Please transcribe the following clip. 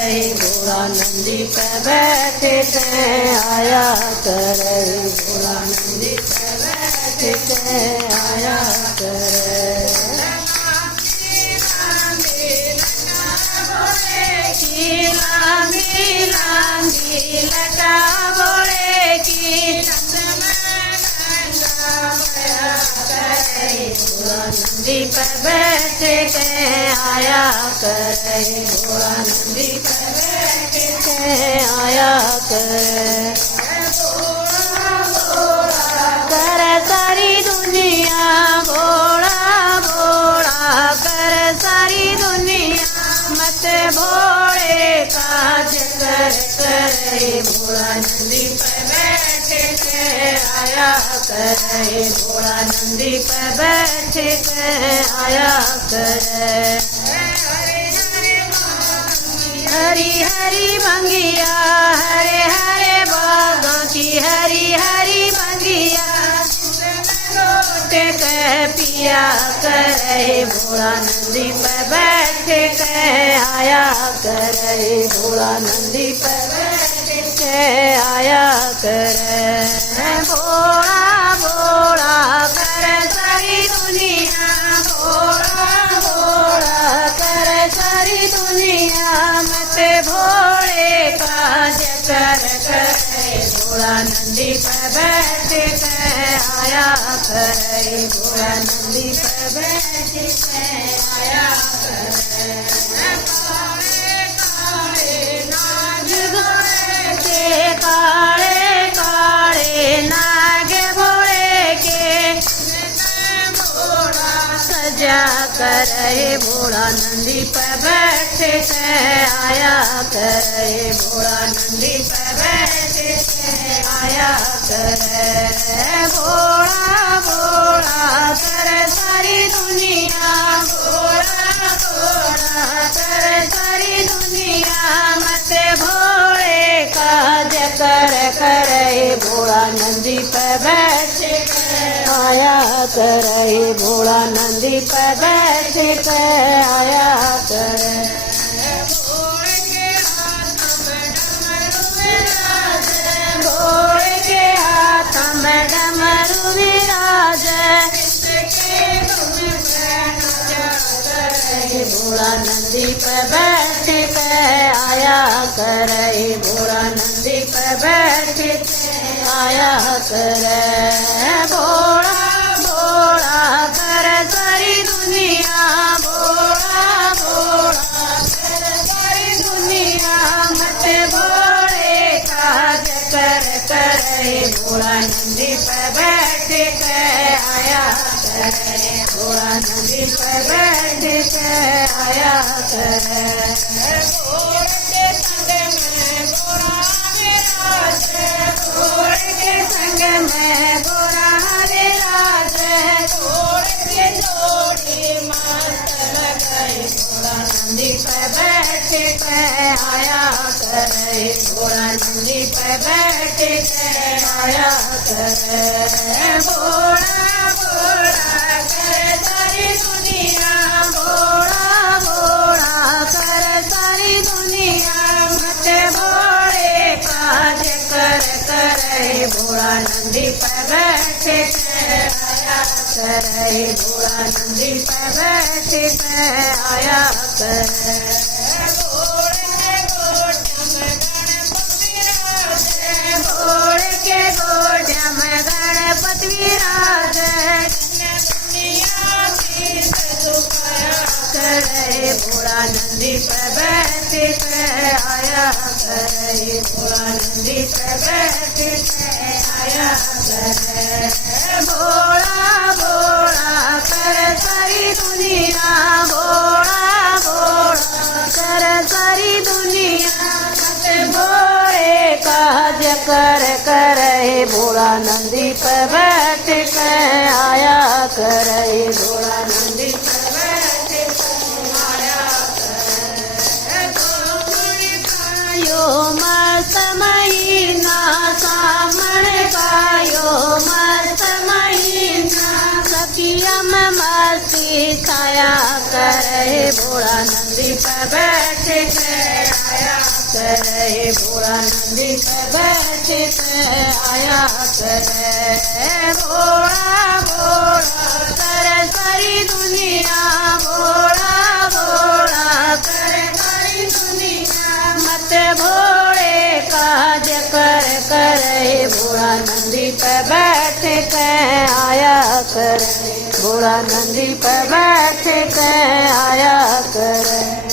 करे भोला नंदी पे बैठे के आया करे भोला नंदी पे बैठे के आया करे। लांगी लांगी लटा बोले की भोला नंदी पे बैठे के आया करे भोला नंदी पे बैठे के आया करे। कर सारी दुनिया भोला भोला कर सारी दुनिया मत भोले काज कर करे भोला नंदी पे बैठे के आया करे भोला नंदी पे बैठे के आया करे। हरी हरी भंगिया हरे हरे बागों की हरी हरी भंगिया के पिया करे भोला नंदी पे बैठे के आया करे भोला नंदी पे बैठे के आया करे। भोला भोला कर सारी दुनिया भोला भोला कर सारी दुनिया मत भोले काज कर करे भोला नंदी पे बैठे के आया करे भोला नंदी पे बैठे के आया करे। काले काले नाग भोले के सजा करे भोला नंदी पे बैठे के आया करे भोला नंदी पे बैठे के आया करे। भोला भोला कर सारी दुनिया भोला भोला कर सारी दुनिया मत भोले काज कर करे भोला नंदी पे बैठे के आया करे भोला नंदी पे बैठे के आया करे। भोले के हाथ में डमरू विराज भोला नंदी पे बैठे के आया करे भोला नंदी पे बैठे के आया करे। भोला भोला कर सारी दुनिया भोला भोला कर सारी दुनिया मत भोले काज कर करे भोला नंदी पे बैठे के आया करे भोला नंदी पे बैठे के आया करे। भोले के संग में गोरा विराज भोले के संग में गोरा विराज भोले के जोड़ी मस्त लगाई भोला नंदी पे बैठे के आया करे भोला नंदी पे बैठे के आया करे। भोला भोला कर सारी दुनिया भोला भोला कर सारी दुनिया मत भोले काज कर करे भोला नंदी पे बैठे के आया करे भोला नंदी पे बैठे के आया करे। भोले के गोड्या में गणपति विराज करे भोला नंदी पे बैठे के आया करे भोला नंदी पे बैठे के आया करे। भोला भोला कर सारी दुनिया भोला भोला कर सारी दुनिया भोले काज कर करे भोला नंदी पे बैठे के आया करे भोला नंदी पे बैठे के आया करे। यो मस्त महीना सामण पायो मस्त महीना सखिया में मस्ती छाया करे भोला नंदी पे बैठे के आया करे, भोला नंदी पे बैठ के आया करे। भोला भोला करे सारी दुनिया, भोला भोला करे सारी दुनिया, मत भोले काज करे, भोला नंदी पे बैठ के आया करे, भोला नंदी पे बैठ के आया करे।